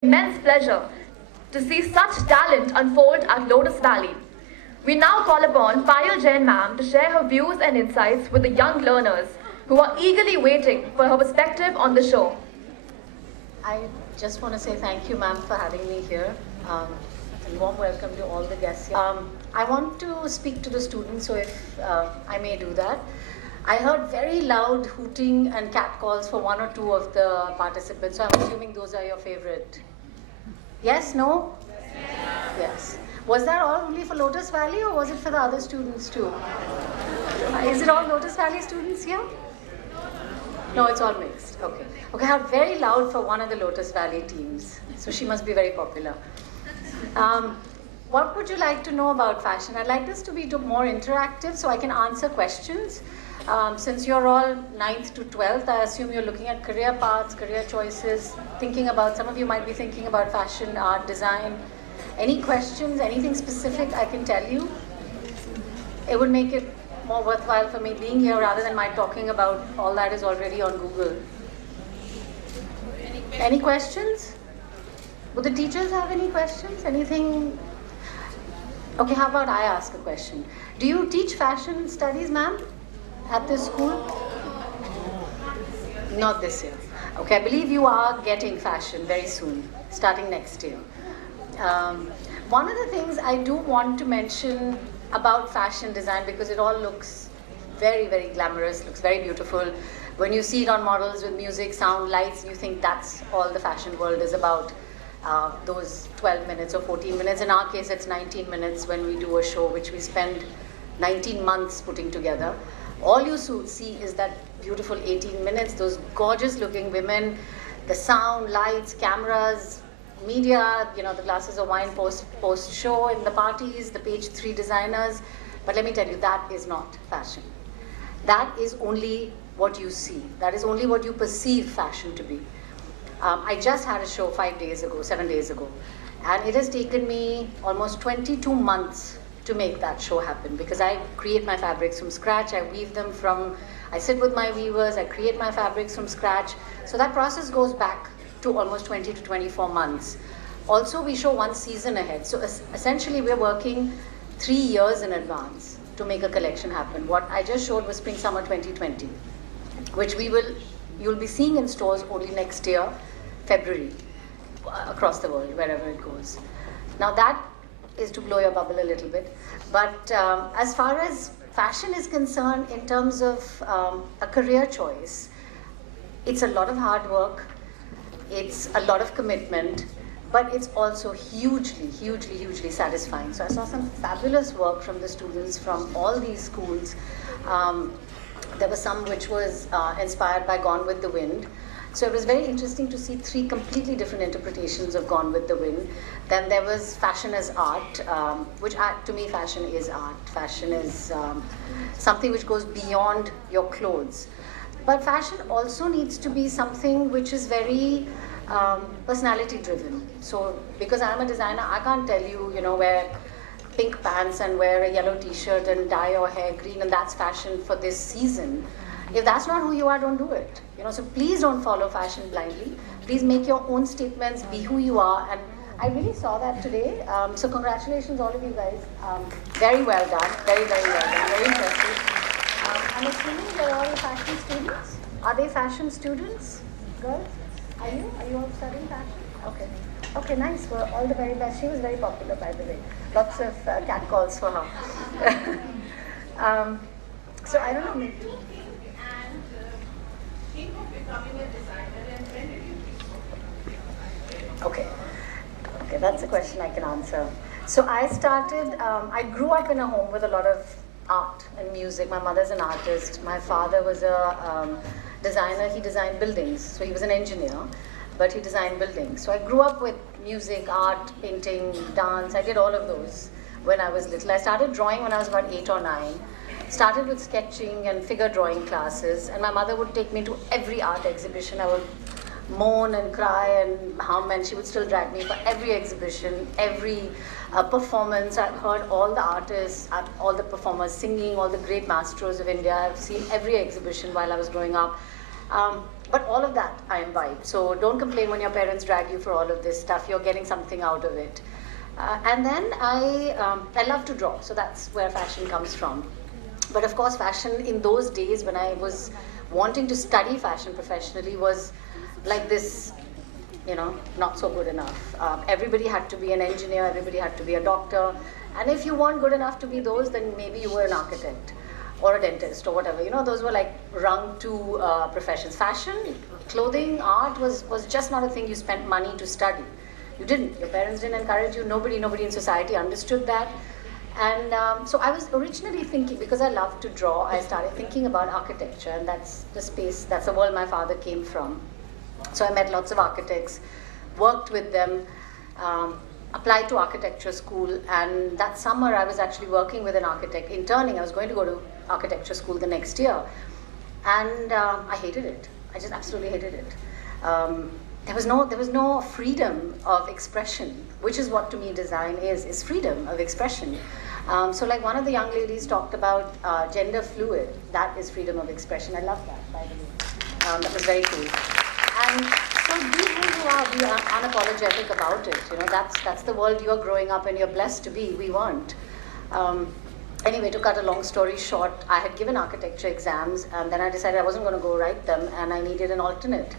Immense pleasure to see such talent unfold at Lotus Valley. We now call upon Payal Jain ma'am to share her views and insights with the young learners who are eagerly waiting for her perspective on the show. I just want to say thank you, ma'am, for having me here. And warm welcome to all the guests here. I want to speak to the students, so if I may do that. I heard very loud hooting and catcalls for one or two of the participants, so I'm assuming those are your favorite. Yes, no? Yes. Was that all only for Lotus Valley or was it for the other students too? Is it all Lotus Valley students here? No, it's all mixed. Okay. Okay, I heard very loud for one of the Lotus Valley teams, so she must be very popular. What would you like to know about fashion? I'd like this to be more interactive so I can answer questions. Since you're all 9th to 12th, I assume you're looking at career paths, career choices, thinking about, some of you might be thinking about fashion, art, design. Any questions, anything specific I can tell you? It would make it more worthwhile for me being here rather than my talking about all that is already on Google. Any questions? Would the teachers have any questions? Anything? Okay, how about I ask a question? Do you teach fashion studies, ma'am, at this school? Not this year. Okay, I believe you are getting fashion very soon, starting next year. One of the things I do want to mention about fashion design, because it all looks very, very glamorous, looks very beautiful. When you see it on models with music, sound, lights, you think that's all the fashion world is about. Those 12 minutes or 14 minutes. In our case, it's 19 minutes when we do a show, which we spend 19 months putting together. All you see is that beautiful 18 minutes, those gorgeous looking women, the sound, lights, cameras, media, you know, the glasses of wine post-show in the parties, the page 3 designers. But let me tell you, that is not fashion. That is only what you see. That is only what you perceive fashion to be. I just had a show 7 days ago, and it has taken me almost 22 months to make that show happen, because I create my fabrics from scratch, I weave them I sit with my weavers, I create my fabrics from scratch. So that process goes back to almost 20 to 24 months. Also, we show one season ahead. So essentially, we're working 3 years in advance to make a collection happen. What I just showed was Spring Summer 2020, which you'll be seeing in stores only next year, February, across the world, wherever it goes. Now that is to blow your bubble a little bit. But as far as fashion is concerned, in terms of a career choice, it's a lot of hard work, it's a lot of commitment, but it's also hugely, hugely, hugely satisfying. So I saw some fabulous work from the students from all these schools. There was some which was inspired by Gone with the Wind. So it was very interesting to see 3 completely different interpretations of Gone with the Wind. Then there was fashion as art, which to me fashion is art. Fashion is something which goes beyond your clothes. But fashion also needs to be something which is very personality driven. So because I'm a designer, I can't tell you, wear pink pants and wear a yellow t-shirt and dye your hair green and that's fashion for this season. If that's not who you are, don't do it. So please don't follow fashion blindly. Please make your own statements, be who you are. And I really saw that today. So congratulations all of you guys. Very well done. Very, very well done. Very impressive. I'm assuming they're all fashion students. Are they fashion students? Girls? Are you? Are you all studying fashion? Okay. Okay, nice. Well, all the very best. She was very popular, by the way. Lots of catcalls for her. So I don't know. Okay, that's a question I can answer. So I grew up in a home with a lot of art and music. My mother's an artist. My father was a designer. He designed buildings. So he was an engineer, but he designed buildings. So I grew up with music, art, painting, dance. I did all of those when I was little. I started drawing when I was about 8 or 9. Started with sketching and figure drawing classes, and my mother would take me to every art exhibition. I would moan and cry and hum, and she would still drag me for every exhibition, every performance. I've heard all the artists, all the performers singing, all the great maestros of India. I've seen every exhibition while I was growing up. But all of that I imbibe. So don't complain when your parents drag you for all of this stuff. You're getting something out of it. And then I love to draw. So that's where fashion comes from. But of course, fashion in those days when I was wanting to study fashion professionally was like this, not so good enough. Everybody had to be an engineer, everybody had to be a doctor. And if you weren't good enough to be those, then maybe you were an architect or a dentist or whatever. Those were like rung two professions. Fashion, clothing, art was just not a thing you spent money to study. You didn't. Your parents didn't encourage you. Nobody in society understood that. And so I was originally thinking, because I love to draw, I started thinking about architecture, and that's the space, that's the world my father came from. So I met lots of architects, worked with them, applied to architecture school, and that summer I was actually working with an architect, interning. I was going to go to architecture school the next year, and I hated it. I just absolutely hated it. There was no freedom of expression, which is what to me design is freedom of expression. So like one of the young ladies talked about gender fluid, that is freedom of expression. I love that, by the way. That was very cool. And so be who you are, be unapologetic about it. That's the world you're growing up and you're blessed to be. We weren't. Anyway, to cut a long story short, I had given architecture exams, and then I decided I wasn't going to go write them, and I needed an alternate.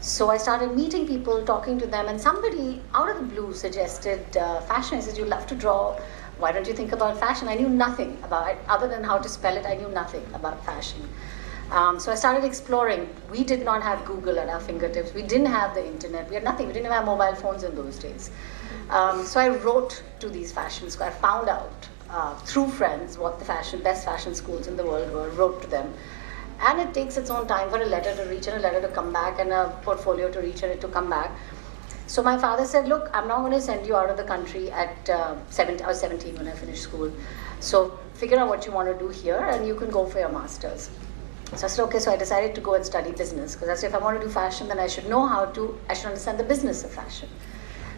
So I started meeting people, talking to them, and somebody out of the blue suggested fashion. He said, "You love to draw. Why don't you think about fashion?" I knew nothing about it, other than how to spell it. I knew nothing about fashion. So I started exploring. We did not have Google at our fingertips. We didn't have the internet. We had nothing. We didn't even have mobile phones in those days. So I wrote to these fashion schools. I found out through friends what the best fashion schools in the world were, wrote to them. And it takes its own time for a letter to reach and a letter to come back and a portfolio to reach and it to come back. So my father said, "Look, I'm not going to send you out of the country at 17. I was 17 when I finished school. So figure out what you want to do here and you can go for your master's." So I said, okay. So I decided to go and study business, because I said, if I want to do fashion, then I should understand the business of fashion.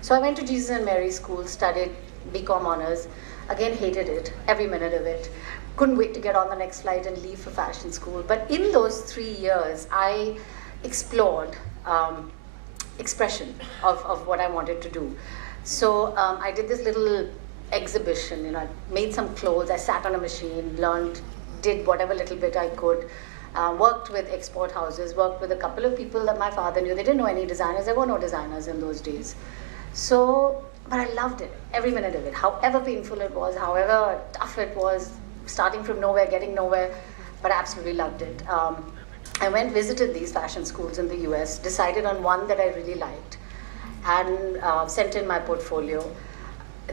So I went to Jesus and Mary School, studied BCom honors. Again, hated it, every minute of it. Couldn't wait to get on the next flight and leave for fashion school. But in those 3 years, I explored expression of what I wanted to do. So I did this little exhibition, I made some clothes, I sat on a machine, learned, did whatever little bit I could, worked with export houses, worked with a couple of people that my father knew. They didn't know any designers, there were no designers in those days. But I loved it, every minute of it, however painful it was, however tough it was, starting from nowhere, getting nowhere, but I absolutely loved it. I visited these fashion schools in the US, decided on one that I really liked, and sent in my portfolio.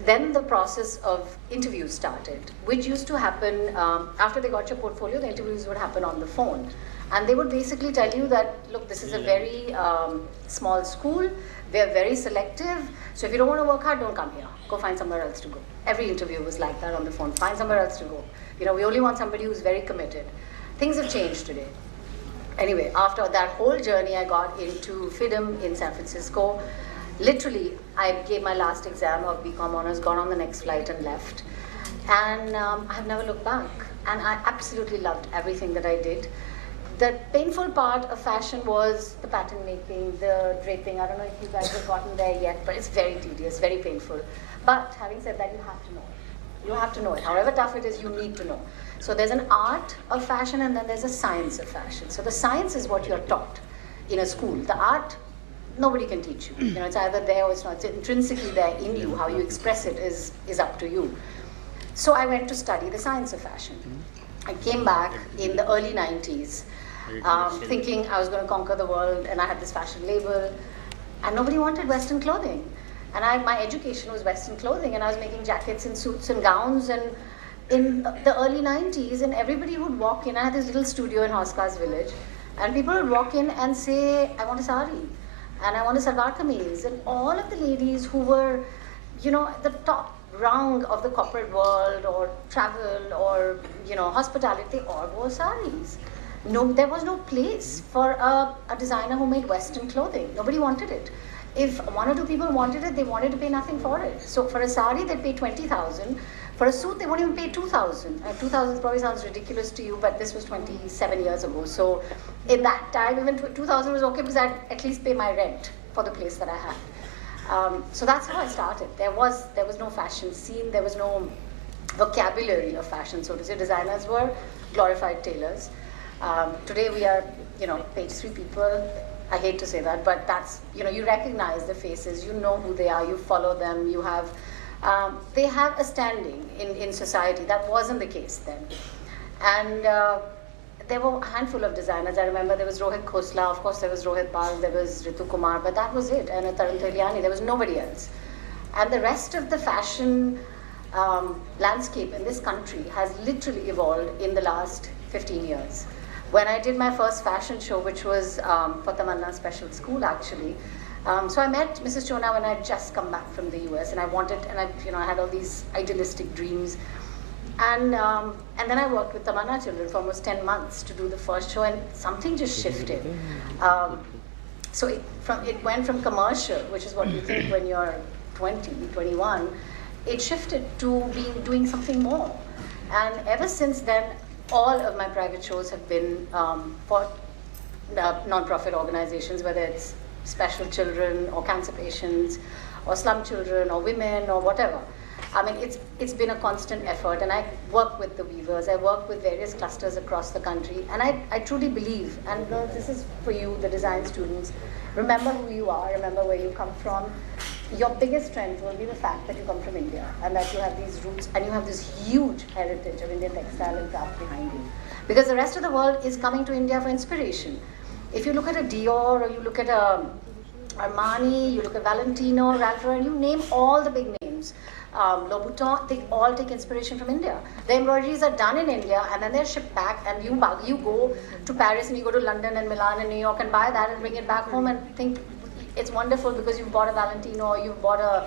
Then the process of interviews started, which used to happen after they got your portfolio. The interviews would happen on the phone. And they would basically tell you that, look, this is a very small school, they're very selective, so if you don't want to work hard, don't come here. Go find somewhere else to go. Every interview was like that on the phone. Find somewhere else to go. We only want somebody who's very committed. Things have changed today. Anyway, after that whole journey, I got into FIDM in San Francisco. Literally, I gave my last exam of BCom honors, got on the next flight and left. And I've never looked back. And I absolutely loved everything that I did. The painful part of fashion was the pattern making, the draping. I don't know if you guys have gotten there yet, but it's very tedious, very painful. But having said that, you have to know it. You have to know it. However tough it is, you need to know. So there's an art of fashion and then there's a science of fashion. So the science is what you're taught in a school. The art, nobody can teach you. It's either there or it's not. It's intrinsically there in you. How you express it is up to you. So I went to study the science of fashion. I came back in the early 90s. Thinking I was going to conquer the world, and I had this fashion label, and nobody wanted Western clothing. And my education was Western clothing, and I was making jackets and suits and gowns, and in the early 90s, and everybody would walk in. I had this little studio in Hoskars Village, and people would walk in and say, "I want a sari, and I want a salwar kameez," and all of the ladies who were, the top rung of the corporate world, or travel, or, hospitality, they all wore saris. No, there was no place for a designer who made Western clothing. Nobody wanted it. If one or two people wanted it, they wanted to pay nothing for it. So for a sari, they'd pay 20,000. For a suit, they wouldn't even pay 2,000. 2,000 probably sounds ridiculous to you, but this was 27 years ago. So in that time, even 2000 was okay because I'd at least pay my rent for the place that I had. So that's how I started. There was no fashion scene, there was no vocabulary of fashion, so to say. Designers were glorified tailors. Today we are, page 3 people. I hate to say that, but that's, you recognize the faces, you know who they are, you follow them, you have, they have a standing in society. That wasn't the case then. And there were a handful of designers. I remember there was Rohit Khosla, of course there was Rohit Bal, there was Ritu Kumar, but that was it. And Tarun Teliani, there was nobody else. And the rest of the fashion landscape in this country has literally evolved in the last 15 years. When I did my first fashion show, which was for Tamanna Special School actually, so I met Mrs. Chona when I had just come back from the US, and I had all these idealistic dreams. And then I worked with Tamanna children for almost 10 months to do the first show, and something just shifted. So it went from commercial, which is what you think when you're 20, 21, it shifted to doing something more. And ever since then, all of my private shows have been for non-profit organizations, whether it's special children or cancer patients or slum children or women or whatever. I mean, it's been a constant effort, and I work with the weavers, I work with various clusters across the country, and I truly believe, and this is for you, the design students, remember who you are, remember where you come from. Your biggest strength will be the fact that you come from India, and that you have these roots, and you have this huge heritage of Indian textile and craft behind you. Because the rest of the world is coming to India for inspiration. If you look at a Dior, or you look at a Armani, you look at Valentino, Ralph Lauren, you name all the big names, Louboutin, they all take inspiration from India. The embroideries are done in India, and then they're shipped back, and you go to Paris, and you go to London and Milan and New York and buy that and bring it back home and think it's wonderful because you've bought a Valentino, or you've bought a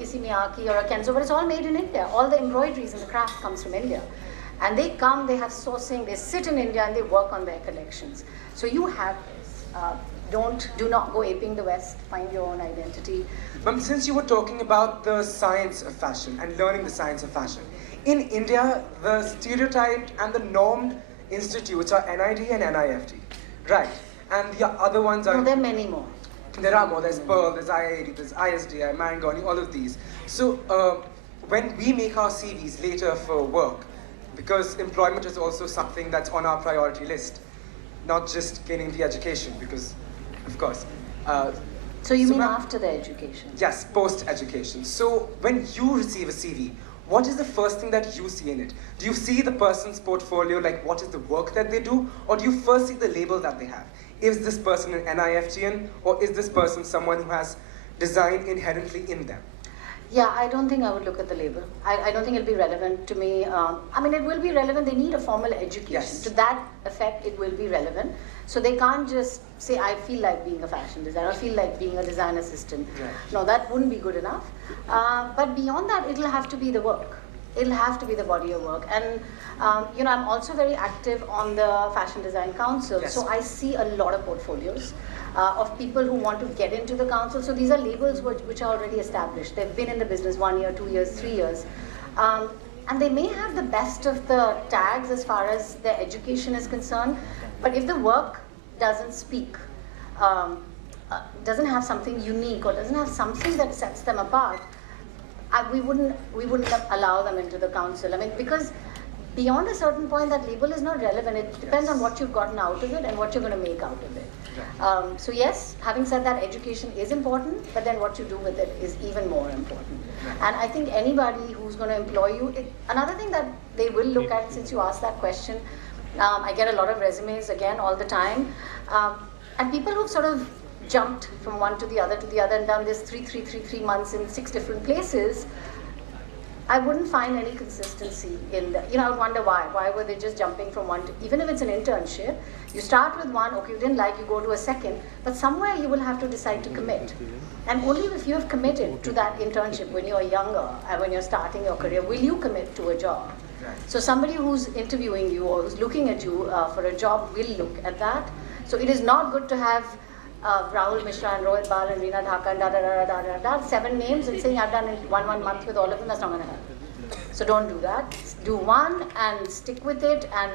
Issey Miyake or a Kenzo, but it's all made in India. All the embroideries and the craft comes from India. And they come, they have sourcing, they sit in India and they work on their collections. So you have this. Do not go aping the West, find your own identity. Ma'am, since you were talking about the science of fashion and learning the science of fashion, in India, the stereotyped and the normed institutes are NID and NIFT, right? And the other ones are... No, there are many more. There are more. There's Pearl, there's IIT, there's ISDI, Marangoni, all of these. So when we make our CVs later for work, because employment is also something that's on our priority list, not just gaining the education, because, of course. So you mean after the education? Yes, post-education. So when you receive a CV, what is the first thing that you see in it? Do you see the person's portfolio, like what is the work that they do, or do you first see the label that they have? Is this person an NIFTian, or is this person someone who has design inherently in them? Yeah, I don't think I would look at the label. I don't think it'll be relevant to me. I mean, it will be relevant. They need a formal education. Yes. To that effect, it will be relevant. So they can't just say, I feel like being a fashion designer, I feel like being a design assistant. Right. No, that wouldn't be good enough. But beyond that, it'll have to be the work. It'll have to be the body of work. And, I'm also very active on the Fashion Design Council. Yes. So I see a lot of portfolios of people who want to get into the council. So these are labels which are already established. They've been in the business 1 year, 2 years, 3 years. And they may have the best of the tags as far as their education is concerned. But if the work doesn't speak, doesn't have something unique, or doesn't have something that sets them apart, we wouldn't allow them into the council. I mean, because beyond a certain point, that label is not relevant. It depends on what you've gotten out of it and what you're going to make out of it. So yes, having said that, education is important, but then what you do with it is even more important. And I think anybody who's going to employ you, another thing that they will look at, since you asked that question, I get a lot of resumes again all the time, and people who've sort of jumped from one to the other and done this 3 months in 6 different places, I wouldn't find any consistency in the, I would wonder why were they just jumping from one to, even if it's an internship, you start with one, okay, you didn't like, you go to a second, but somewhere you will have to decide to commit. And only if you have committed to that internship when you're younger and when you're starting your career, will you commit to a job. So somebody who's interviewing you or who's looking at you for a job will look at that. So it is not good to have Rahul Mishra and Rohit Bal and Reena Dhaka and 7 names and saying I've done it 1 month with all of them. That's not going to happen. So don't do that. Do one and stick with it, and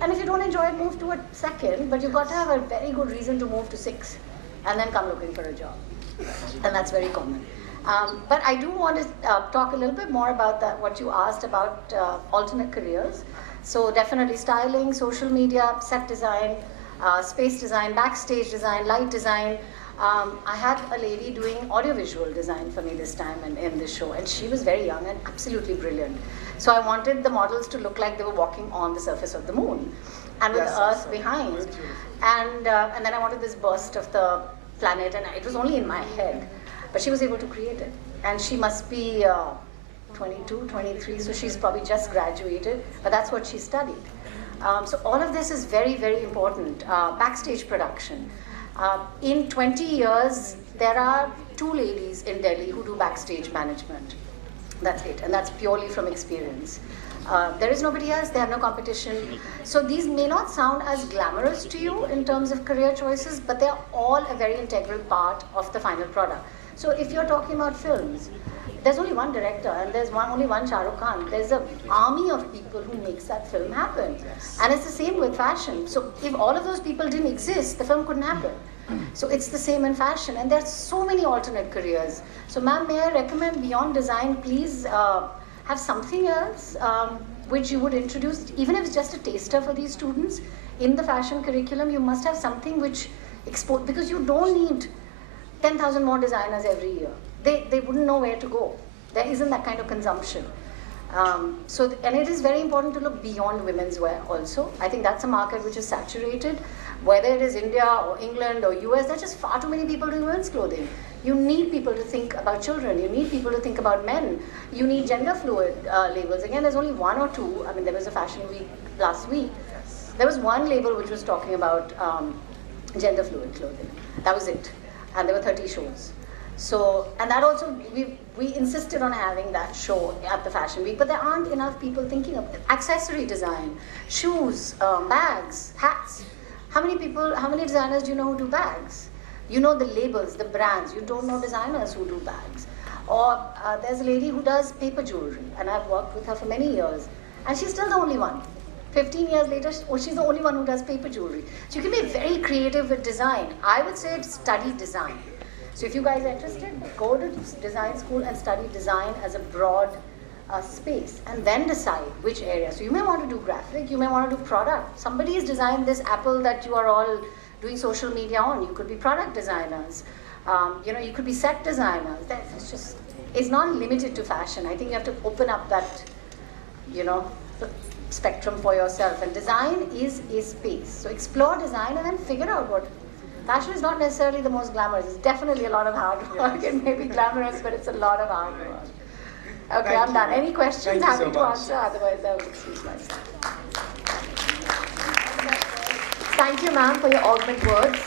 And if you don't enjoy it, move to a second, but you've got to have a very good reason to move to 6 and then come looking for a job. And that's very common. But I do want to talk a little bit more about that, what you asked about alternate careers. So definitely styling, social media, set design, space design, backstage design, light design. I had a lady doing audiovisual design for me this time in this show, and she was very young and absolutely brilliant. So I wanted the models to look like they were walking on the surface of the moon, and with the Earth behind. And then I wanted this burst of the planet, and it was only in my head, but she was able to create it. And she must be 22, 23, so she's probably just graduated, but that's what she studied. So all of this is very, very important. Backstage production. In 20 years, there are 2 ladies in Delhi who do backstage management. That's it, and that's purely from experience. There is nobody else, they have no competition. So these may not sound as glamorous to you in terms of career choices, but they're all a very integral part of the final product. So if you're talking about films, there's only one director and there's only one Shah Rukh Khan. There's an army of people who makes that film happen. And it's the same with fashion. So if all of those people didn't exist, the film couldn't happen. So it's the same in fashion, and there's so many alternate careers. So ma'am, may I recommend beyond design, please have something else which you would introduce, even if it's just a taster for these students. In the fashion curriculum, you must have something which export, because you don't need 10,000 more designers every year. They wouldn't know where to go. There isn't that kind of consumption. And it is very important to look beyond women's wear also. I think that's a market which is saturated. Whether it is India or England or US, there's just far too many people doing women's clothing. You need people to think about children. You need people to think about men. You need gender fluid labels. Again, there's only 1 or 2. I mean, there was a fashion week last week. There was one label which was talking about gender fluid clothing. That was it. And there were 30 shows. So, and that also, we insisted on having that show at the Fashion Week, but there aren't enough people thinking of accessory design, shoes, bags, hats. How many designers do you know who do bags? You know the labels, the brands. You don't know designers who do bags. Or there's a lady who does paper jewelry, and I've worked with her for many years, and she's still the only one. 15 years later, she's the only one who does paper jewelry. So you can be very creative with design. I would say study design. So if you guys are interested, go to design school and study design as a broad space, and then decide which area. So you may want to do graphic, you may want to do product. Somebody has designed this apple that you are all doing social media on. You could be product designers. You could be set designers. It's not limited to fashion. I think you have to open up that, spectrum for yourself. And design is a space. So explore design and then figure out what. Fashion is not necessarily the most glamorous. It's definitely a lot of hard work. It may be glamorous, but it's a lot of hard work. Okay, I'm done. Any questions? Happy to answer. Otherwise, I will excuse myself. Thank you, ma'am, for your augment words.